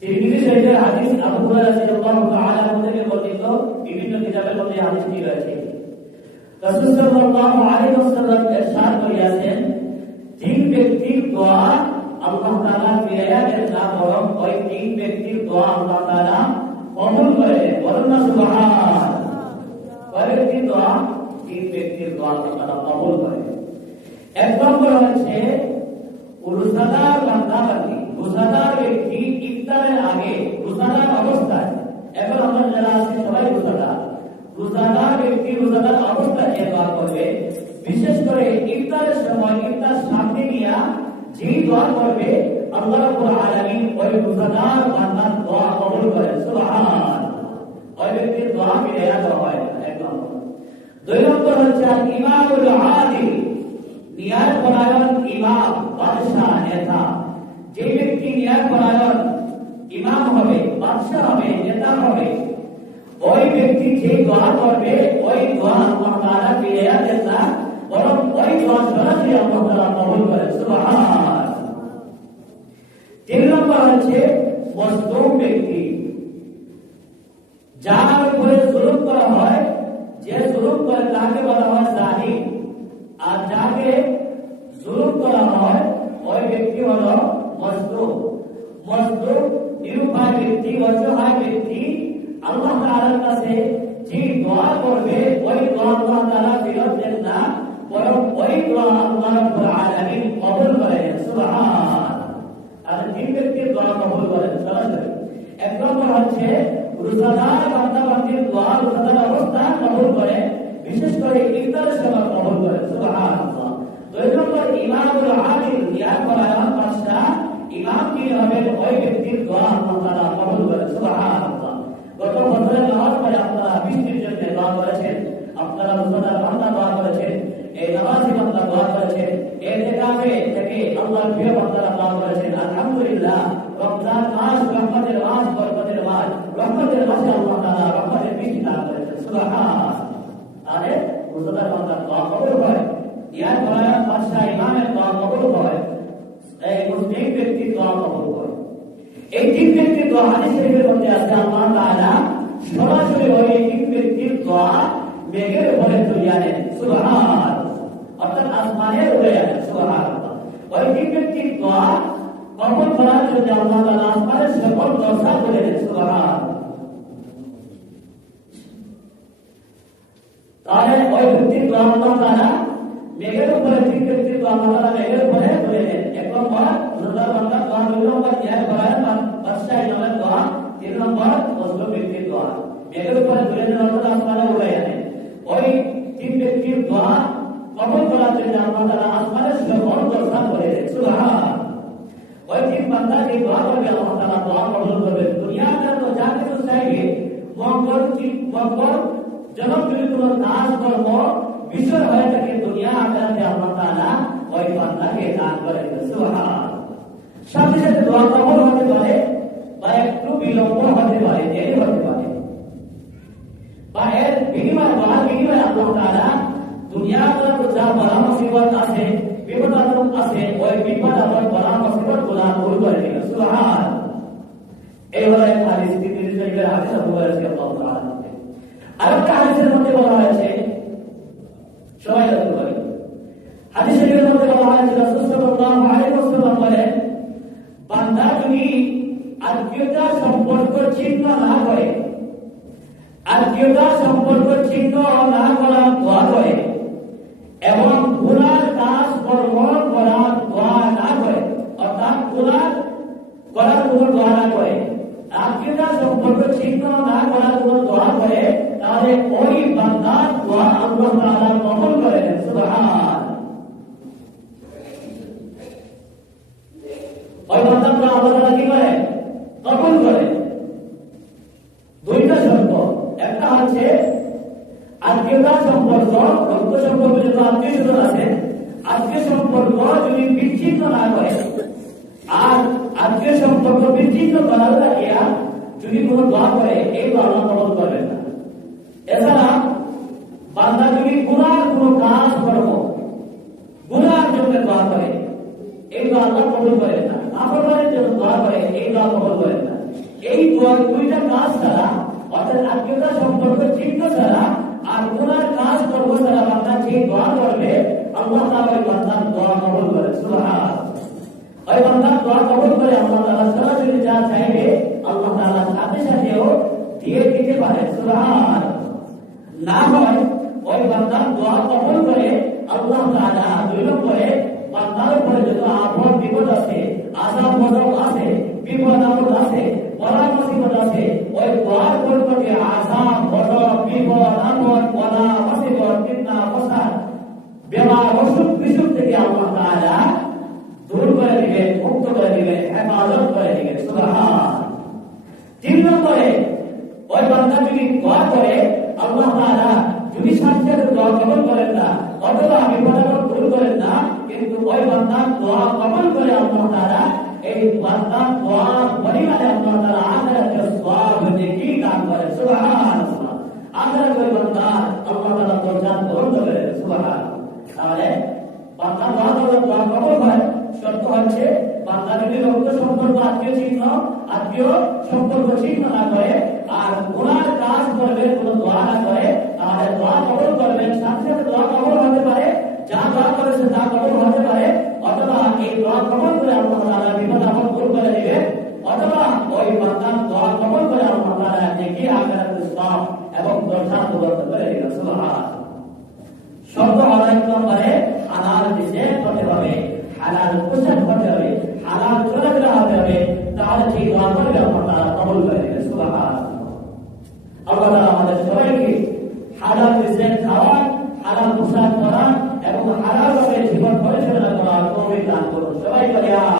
তিরমিজি শরীফের হাদিস আবু হুরায়রা রাদিয়াল্লাহু তাআলা থেকে বর্ণিত বিভিন্ন কিতাবের মধ্যে হাদিসটি রয়েছে। রাসূল সাল্লাল্লাহু আলাইহি ওয়াসাল্লাম ইরশাদ করিয়াছেন, তিন ব্যক্তির দোয়া আল্লাহ তাআলা ফিরাইয়া দেন না, বরং ওই তিন ব্যক্তির দোয়া আল্লাহ তাআলা কবুল করেন। বলেন না সুবহান। ওই ব্যক্তির দোয়া, তিন ব্যক্তির দোয়া আল্লাহ তাআলা কবুল করেন। এক নম্বর হচ্ছে রোজাদার বান্দা-বান্দী। রোজাদার ব্যক্তি ইফতারের আগে, রোজাদার অবস্থায়, এখন আমরা যারা আছি সবাই রোজাদার, রোজাদার ব্যক্তি রোজাদার অবস্থায় যে দোয়া করবে, বিশেষ করে ইফতারের সময় ইফতার সামনে নিয়ে যে দোয়া করবে, আল্লাহ রাব্বুল আলামিন ওই রোজাদার বান্দার দোয়া কবুল করেন। সুবহান। ওই ব্যক্তির দোয়া ফিরাইয়া দেওয়া হয় না। এক নম্বর। দুই নম্বর হচ্ছে ইমামুল আদিল, ন্যায় পরায়ণ ইমাম, বাদশাহ, নেতা। যে ব্যক্তি ন্যায় পরায়ণ ইমাম হবে, বাদশাহ হবে, নেতা হবে, ওই ব্যক্তি যে দোয়া করবে, ওই দোয়া আল্লাহ তাআলা ফিরাইয়া দেন না, বরং ওই দোয়া সরাসরি আল্লাহ তাআলা কবুল করেন। সুবহান। তিন নম্বর হচ্ছে মজলুম ব্যক্তি, যার উপরে জুলুম করা হয়, যে জুলুম করে তাকে বলা হয় জালিম, আর যাকে জুলুম করা হয় ওই ব্যক্তি হলো মজলুম। মজলুম নিরুপায় ব্যক্তি, অসহায় ব্যক্তি আল্লাহ তাআলার কাছে যে দোয়া করবে, ওই দোয়া আল্লাহ তাআলা ফিরাত দেন না, বরং ওই দোয়া আল্লাহ রাব্বুল আলামিন কবুল করেন। সুবহান। আর তিন ব্যক্তির দোয়া কবুল করেন সরাসরি। এক নম্বর হচ্ছে রোজাদার বান্দা-বান্দীর দোয়া রোজাদার অবস্থা কবুল করে, বিশেষ করে ইফতারের সময় কবুল করেন। সুবহানাল্লাহ। দুই নম্বর ইমামুল আদিল, ন্যায় পরায়ণ বাদশাহ, ইমাম কি হবেন, ওই ব্যক্তির দোয়া আল্লাহ তাআলা কবুল করেন। সুবহানাল্লাহ। গত বছরের নামাজ পড়ে আপনারা বৃষ্টির জন্য দোয়া করেছেন, আপনারা রোজাদার বান্দা দোয়া করেছেন, এই নামাজি বান্দা দোয়া করেছেন, ইতিকাফে থেকে আল্লাহর প্রিয় বান্দারা দোয়া করেছেন। আলহামদুলিল্লাহ, রমজান মাস রহমতের মাস, বরকতের মাস, রহমতের মাসে আল্লাহ তাআলা রহমতের বৃষ্টি দান করেছেন। সুবহান। তাহলে রোজাদার বান্দার দোয়া কবুল হয়, ন্যায় পরায়ণ বাদশাহ ইমামের দোয়া কবুল হয়, এই মুসলিম ব্যক্তির দোয়া কবুল হয়। এই তিন ব্যক্তির দোয়া হাদিস শরীফের মধ্যে আছে, আল্লাহ তাআলা সরাসরি ওই তিন ব্যক্তির দোয়া মেঘের উপরে তুলিয়ে আনেন। সুবহান। অর্থাৎ আসমানের উপরে আনেন। সুবহানাল্লাহ। ওই তিন ব্যক্তির দোয়া কবুল করার জন্য আল্লাহ তাআলা আসমানের সকল দরজা খুলে দেন। সুবহান। তাহলে ওই ব্যক্তির দোয়া আল্লাহ তাআলা মেঘের উপরে, তিন ব্যক্তির দোয়া আল্লাহ তাআলা মেঘের উপরে তুলে দেন। এক নম্বর রোজাদার বান্দার দোয়া, দুই নম্বর ন্যায় পরায়ণ বাদশাহ ইমামের দোয়া, তিন নম্বর মজলুম ব্যক্তির দোয়া মেঘের উপরে তুলে দেন, অর্থাৎ আসমানে উড়ে আনেন। ওই তিন ব্যক্তির দোয়া কবুল করার জন্য আল্লাহ তাআলা আসমানের সকল দরজা খুলে দেন। সুবহান। ওই তিন বান্দা যে দোয়া করবে, আল্লাহ তাআলা দোয়া কবুল করবেন। দুনিয়ার জন্য যা কিছু চাইবে, মঙ্গল জনক যদি কোনো কাজ কর্ম বিষয় হয়ে থাকে দুনিয়া আখিরাতে, আল্লাহ তাআলা ওই বান্দাকে দান করে দেন। সুবহান। সাথে সাথে দোয়া কবুল হতে পারে, বা একটু বিলম্ব হতে পারে, দেরি হতে পারে, বা এর বিনিময়ে আল্লাহ তাআলা দুনিয়ার জন্য যা বলা মুসিবত আছে, বিপদ আছে, ওই বিপদ আপদ বলা মুসিবত গুলা দূর করে দিবেন। সুবহান। এই হলো এক হাদিস, তিরমিজি শরীফের হাদিস, আবু হুরায়রা রাদিয়াল্লাহু তাআলা। আরেকটা হাদিসের মধ্যে বলা হয়েছে, সবাই লক্ষ্য করেন, হাদিস শরীফের মধ্যে বলা হয়েছে, রাসূল সাল্লাল্লাহু আলাইহি ওয়াসাল্লাম বলেন, বান্দা যদি আত্মীয়তা সম্পর্ক ছিন্ন না করে, আত্মীয়তা সম্পর্ক ছিন্ন না করার দোয়া করে, এবং গুনার কাজ কর্ম করার দোয়া না করে, অর্থাৎ গুনাহ করার কোনো দোয়া না করে, আত্মীয়তা সম্পর্ক ছিন্ন না করার কোনো দোয়া করে, তাহলে ওই বান্দার দোয়া আল্লাহ তাআলা কবুল করেন। সুবহান। ওই বান্দার দোয়া আল্লাহ তাআলা কি করেন? কবুল করেন। দুইটা শর্ত, একটা হচ্ছে আত্মীয়তা সম্পর্ক, রক্ত সম্পর্ক যত আত্মীয় স্বজন আছে, আত্মীয় সম্পর্ক যদি বিচ্ছিন্ন না করে, আর আত্মীয় সম্পর্ক বিচ্ছিন্ন করার লাগিয়া যদি কোনো দোয়া করে, এই দোয়া আল্লাহ কবুল করবেন না। এছাড়া বান্দা যদি গুনার কোনো কাজ করব, গুনার জন্য দোয়া করে, এই দোয়া আল্লাহ কবুল করেন না। নাফরমানের জন্য দোয়া করে, এই দোয়া কবুল করেন না। ওই দুইটা কাজ ছাড়া, অর্থাৎ আত্মীয়তা সম্পর্ক চিহ্ন ছাড়া আর গুনার কাজ করবো ছাড়া বান্দা যে দোয়া করবে আল্লাহ তাআলা ওই বান্দার দোয়া কবুল করে। সুবহানাল্লাহ। ওই বান্দার দোয়া কবুল করে আল্লাহ তাআলা সরাসরি যা চাইবে আল্লাহ তাআলা সাথে সাথেও দিয়ে দিতে পারে। সুবহানাল্লাহ। না হয় ওই বান্দার দোয়া কবুল করে আল্লাহ তাআলা দুই নম্বরে বান্দার উপরে যত আপদ বিপদ আছে, আযাব গজব আছে, বিপদ আপদ আছে, বলা মুসিবত আছে, ওই দোয়ার বরকতে আযাব গজব বিপদ আপদ বলা মুসিবত ফিতনা ফাসাদ বেমার অসুখ বিসুখ থেকে আল্লাহ তাআলা দূর করে দিবেন, মুক্ত করে দিবেন, হেফাজত করে দিবেন। সুবহানাল্লাহ। তিন নম্বরে ওই বান্দা যদি দোয়া করে আল্লাহ তাআলা যদি সাথে দোয়া কবুল করেন না অথবা বিপদ আপদ দূর করেন না, কিন্তু ওই বান্দার দোয়া কবুল করে আল্লাহ তাআলা এই বান্দার দোয়ার পরিমাণে আল্লাহ তাআলা আখিরাতে সওয়াব নেকি দান করে। সুবহানাল্লাহ। আখিরাতে ওই বান্দা আল্লাহ তাআলা দরজা বন্ধ করে। সুবহানাল্লাহ। তাহলে বান্দা দোয়া কবুল হয়, শর্ত হচ্ছে বান্দা যদি রক্ত সম্পর্ক আত্মীয় সম্পর্ক চিহ্ন না করে আর গুনার কাজ করবে, কোনো দোয়া না করে, তাহলে দোয়া কবুল করবেন, সাথে সাথে দোয়া কবুল হতে পারে, যা দোয়া করেছে তা কবুল হতে পারে, অথবা এই দোয়া কবুল করে আল্লাহ তাআলা বিপদ আপদ দূর করে দিবে, অথবা ওই বান্দার দোয়া কবুল করে আল্লাহ তাআলা নেকি আখিরাতে সওয়াব এবং দরজা বন্ধ করে দিবেন। সুবহানাল্লাহ। শর্ত হলো এক নম্বরে হালাল রিজিক হতে হবে, হালাল পোশাক হতে হবে, হালাল চলাফেরা হতে হবে, তাহলে সেই দোয়া করলে আল্লাহ তাআলা কবুল করে দিবেন। সুবহানাল্লাহ। আল্লাহ